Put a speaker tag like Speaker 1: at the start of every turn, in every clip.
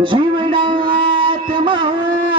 Speaker 1: जीवनात माझ्या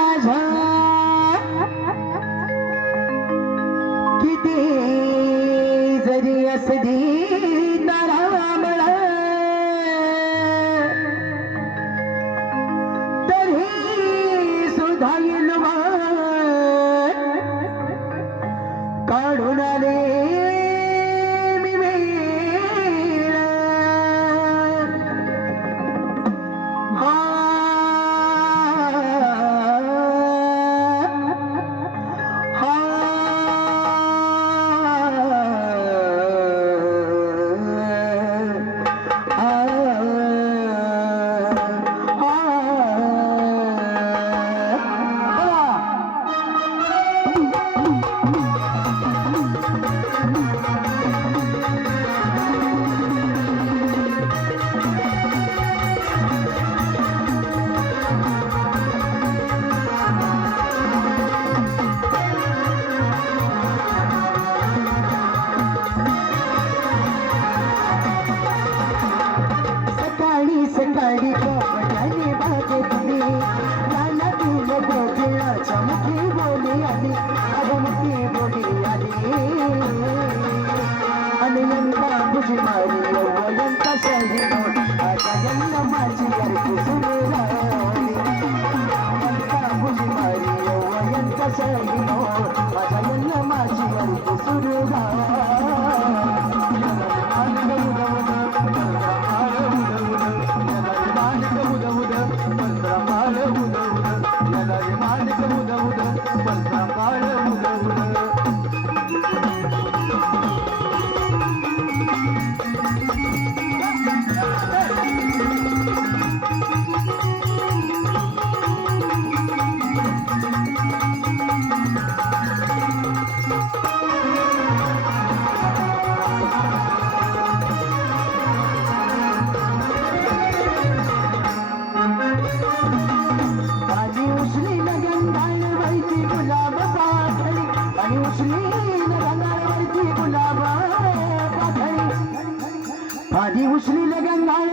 Speaker 1: ती उचली गंगाळ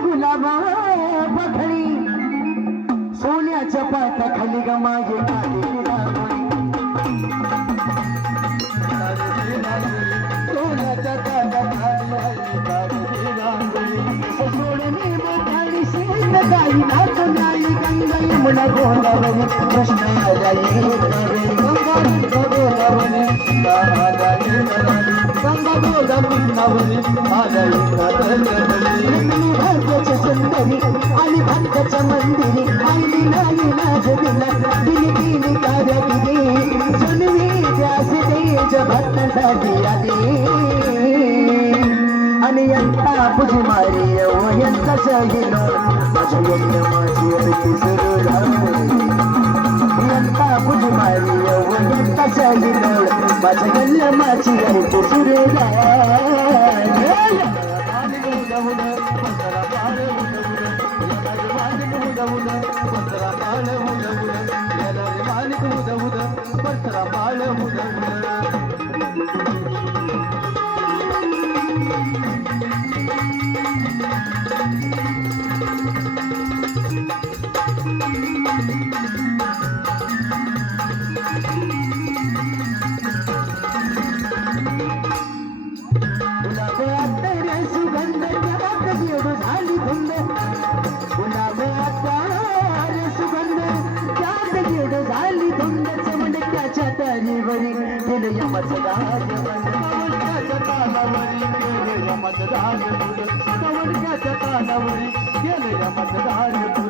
Speaker 1: गुलाबा पखळी पाथळी सोन्याच्या पाटाखाली ग मागे सोन्याच्या पाटाखाली सोडणी मोठाली गाई गंगा यमुना कृष्ण गंगा गोदावरी आलाई भाग्याच्या सुंदरी आणि भाग्याच्या मंदिरी आईली नाही दिला दिली दिली कार्य दिली सुनवी ध्यास तेज भक्तासाठी आली आणि यंता पुजी मारी यंता यज्ञ माझी सुरू झाली यंता मारी यंता माझ्या गल्ल्या माझी अडकी सुरू यमच राज कवडक्याच्या मतदार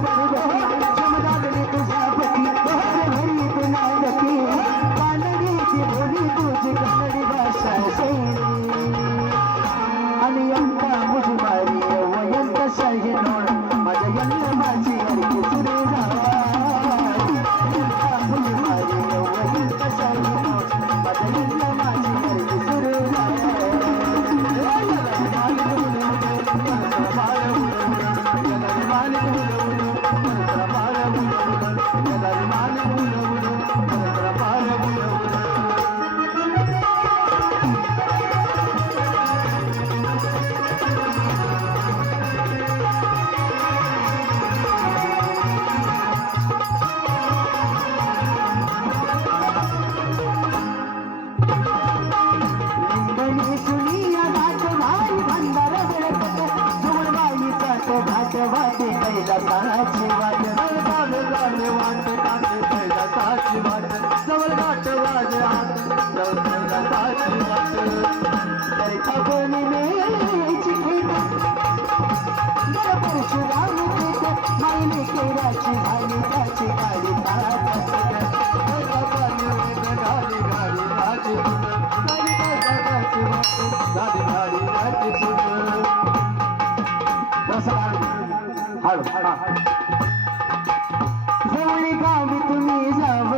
Speaker 1: 谢
Speaker 2: 谢。वाटे
Speaker 1: पहिला साची वाट. लाल लाल वाट काटे पहिला साची वाट.
Speaker 2: जवळ घाट वाजे आत पहिला साची वाट. तरी
Speaker 1: का जवळी गावी तुम्ही जाव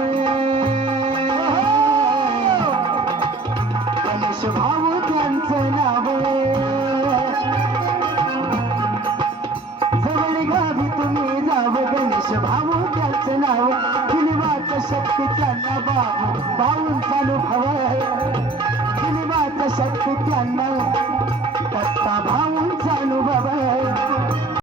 Speaker 1: गणेश भाऊ त्यांचं नाव. जवळी गावी तुम्ही जावं गणेश भाऊ त्यांचं नाव. फिल्माचं शक्ती त्यांना बाबू भाऊंचा अनुभव फिल्माचं शक्ती त्यांना दत्ता भाऊंचा अनुभव.